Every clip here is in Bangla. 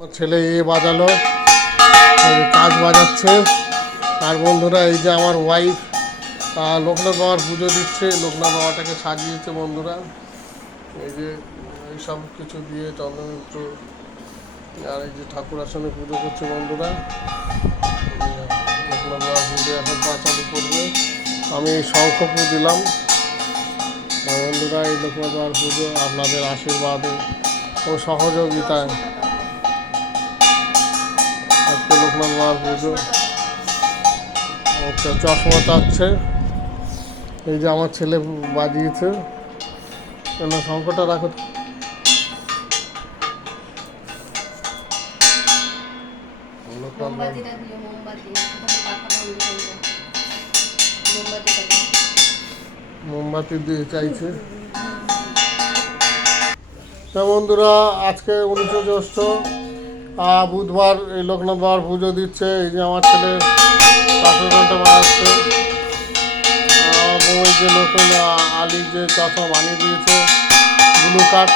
ছেলে বাজালো, কাজ বাজাচ্ছে। আর বন্ধুরা, এই যে আমার ওয়াইফ লোকনাথ বাবার পুজো দিচ্ছে, লোকনাথ বাবাটাকে সাজিয়েছে বন্ধুরা। এই যে এইসব কিছু দিয়ে চন্দ্রমিত্র, আর এই যে ঠাকুর আসনে পুজো করছে বন্ধুরা। লোকনাথ বাবার পুজো এখন পাঁচালি করবে। আমি শঙ্খপুর দিলাম। বন্ধুরা, এই লোকনাথ বাবার পুজো আপনাদের আশীর্বাদে ও সহযোগিতায় আজকে লোকনাথ বাবার পুজো। চশমা চাচ্ছে, এই যে আমার ছেলে বাজিয়েছে। কেন শঙ্খটা রাখো। মোমবাতি দিয়ে চাইছে। বন্ধুরা, আজকে 19 জ্যৈষ্ঠ বুধবার এই লোকনাথ বাবার পুজো দিচ্ছে। এই যে আমার ছেলে কাঁচের ঘন্টা বানাচ্ছে। ওই যে নতুন আলির যে চশমা বানিয়ে দিয়েছে, ব্লু কাট।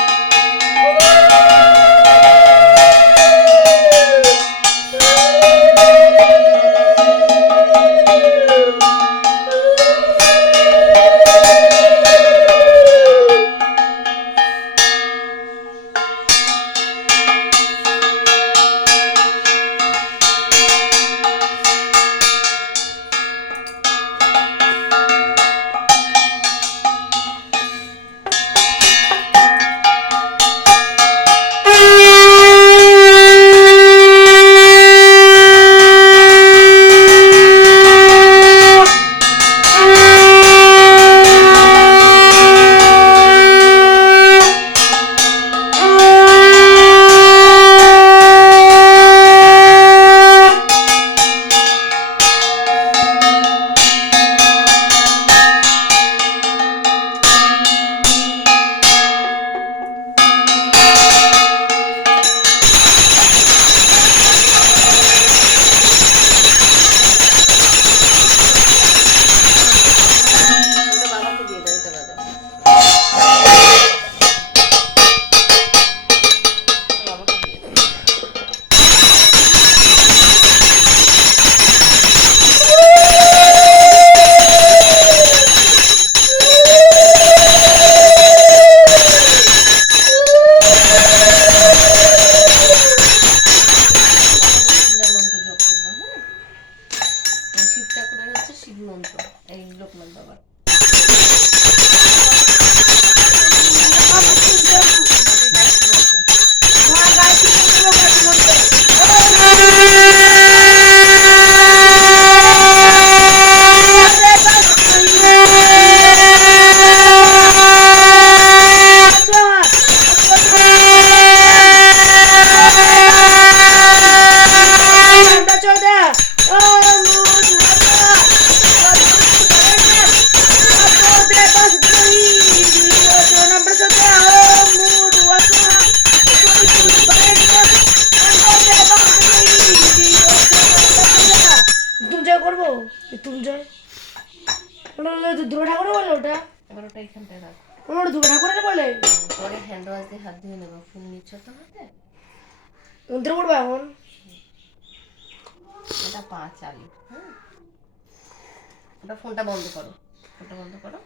করবো তুঞ্জয় দুর্গা ঠাকুর বলে ওটা। এবার ওটা এখানটায় রাখ। ওটা দুর্গা ঠাকুরের বলে পরে হ্যান্ড ওয়াশ দিয়ে হাত ধুয়ে নেবো। ফুল নিচ্ছ তো হাতে মন্ত্র পড়বো এখন। এটা 5 আলু। হ্যাঁ, ওটা ফোনটা বন্ধ করো, ফোনটা বন্ধ করো।